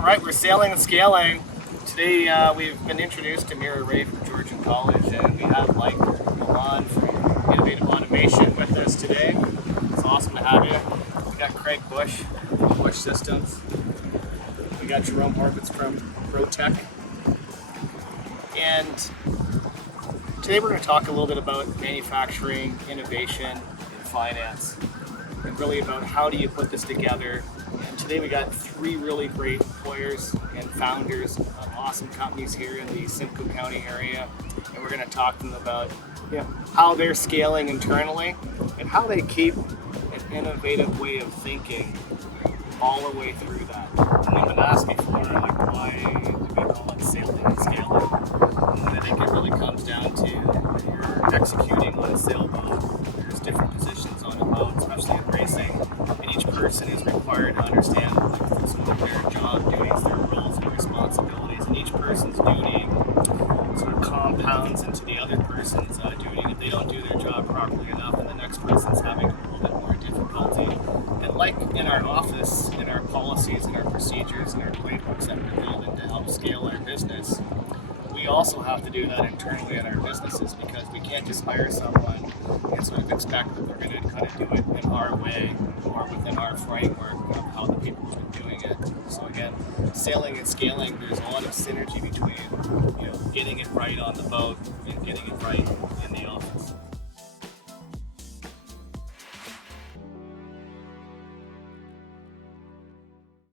All right, we're sailing and scaling. Today we've been introduced to Mira from Georgian College, and we have Lalonde from Innovative Automation with us today. It's awesome to have you. We got Craig Busch, Busch Systems. We got Gerome Horowitz from Tech. And today we're going to talk a little bit about manufacturing, innovation, and finance, and really about how do you put this together. And today we got three really great employers and founders of awesome companies here in the Simcoe County area, and we're going to talk to them about how they're scaling internally and how they keep an innovative way of thinking all the way through that. And I've been asked before, why do we call it sailing and scaling? And I think it really comes down to you're executing on a sailboat. There's different positions on a boat, especially in racing, and each person is required to understand some of their job duties, their roles and responsibilities, and each person's duty sort of compounds into the other person's duty. If they don't do their job properly enough, and the next person's having a little bit more difficulty. And like in our office, in our policies and our procedures and our playbooks that we're building to help scale our business, we also have to do that internally in our businesses, because we can't just hire someone and sort of expect that they're going to kind of do it in our way or within our framework of how the people have been doing it. So again, sailing and scaling, there's a lot of synergy between getting it right on the boat and getting it right in the office.